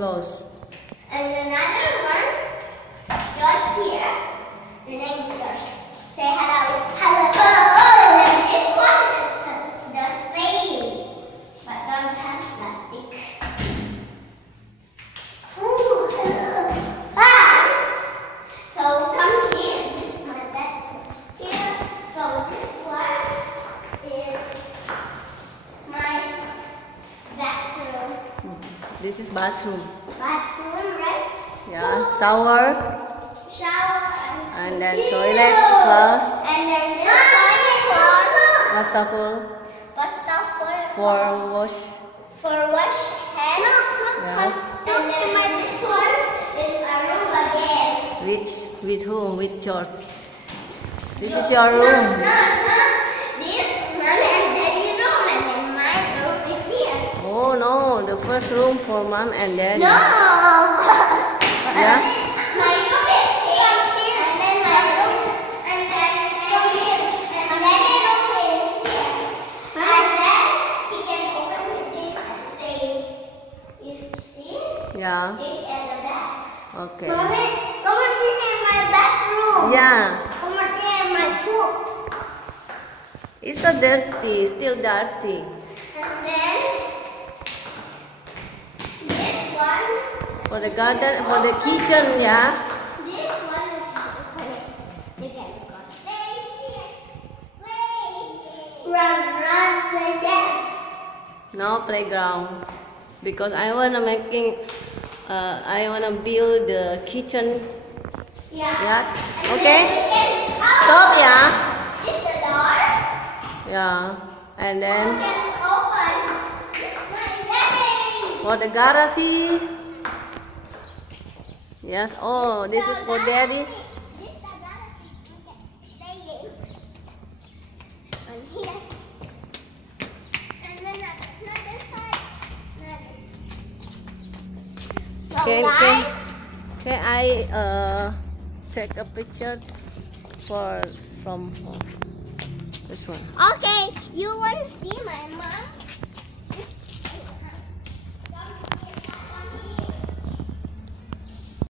close. And another one, Josh here. The name is Josh. Say hello. Hello. And this one is the same, but don't have plastic. Ooh, hello. Ah! So come here. This is my bedroom. Here. So this one is my bathroom. This is bathroom. Bathroom, right? Yeah, shower. Shower And then toilet, flush, and then this toilet wastafel pasta for wash. for wash hand. Yes. And then this one is a room again. With whom? With George. This is your room. No. This mom and daddy room, and then my room is here. Oh no, the first room for mom and daddy. No. Yeah. My room is here, and then my room, and then from here, and daddy room is here. And then he can open this and say, you see? Yeah. It's at the back. Okay. Mommy, come and see me in my bathroom. Yeah. Come and see in my poop. It's so dirty, still dirty. And then this one. For the garden, for the kitchen, yeah. This one is you can go play here, run, play there. No playground, because I wanna build the kitchen. Yeah. Yeah. And Okay. then we can, Stop, yeah. This is the door. Yeah. And We then can open. This is my daddy. for the garage. Yes. Oh, this is for daddy. This is the garage. We can play on here. And then another side. So guys. Can I take a picture from this one? Okay, you want to see my mom?